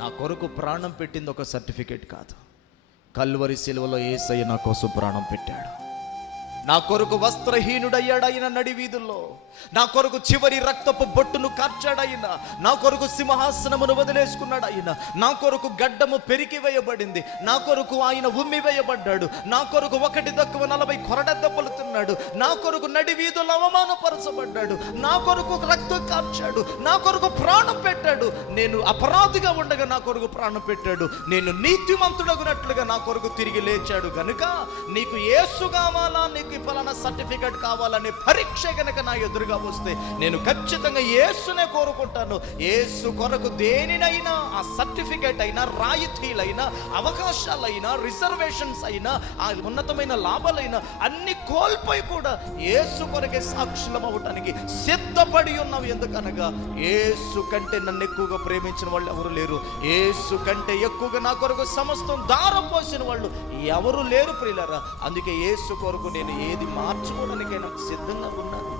నా కొరకు ప్రాణం పెట్టింది ఒక సర్టిఫికేట్ కాదు. కల్వరి సిలువలో యేసయ్య నా కోసం ప్రాణం పెట్టాడు. నా కొరకు వస్త్రహీనుడయ్యాడు ఆయన నడి వీధుల్లో. నా కొరకు చివరి రక్తపు బొట్టును కార్చాడైన. నా కొరకు సింహాసనమును వదిలేసుకున్నాడు ఆయన. నా కొరకు గడ్డము పెరికి వేయబడింది. నా కొరకు ఆయన ఉమ్మి వేయబడ్డాడు. నా కొరకు 1-40 కొరడ దెబ్బలు తిన్నాడు. నా కొరకు నడి వీధుల్లో అవమానపరచబడ్డాడు. నా కొరకు రక్తం కార్చాడు. నా కొరకు ప్రాణం పెట్టాడు. నేను అపరాధిగా ఉండగా నా కొరకు ప్రాణం పెట్టాడు. నేను నీతిమంతుడగునట్లుగా నా కొరకు తిరిగి లేచాడు. కనుక నీకు యేసు కావాలా, నీకు ఫలానా సర్టిఫికేట్ కావాలనే పరీక్ష కనుక నా ఎదురుగా వస్తే నేను ఖచ్చితంగా యేసునే కోరుకుంటాను. యేసు కొరకు దేనినైనా, ఆ సర్టిఫికేట్ అయినా, రాయితీలైనా, అవకాశాలైనా, రిజర్వేషన్స్ అయినా, ఆ ఉన్నతమైన లాభాలైనా అన్ని కోల్పోయి కూడా యేసు కొరకే సాక్షులం అవటానికి సిద్ధపడి ఉన్నాం. ఎందుకనగా యేసు కంటే నన్ను ఎక్కువగా ప్రేమించిన వాళ్ళు ఎవరు లేరు. యేసు కంటే ఎక్కువగా నా కొరకు సమస్తం దారం పోసిన వాళ్ళు ఎవరు లేరు ప్రియులారా. అందుకే యేసు కొరకు నేను ఏది మార్చుకోవడానికైనా సిద్ధంగా ఉన్నాను.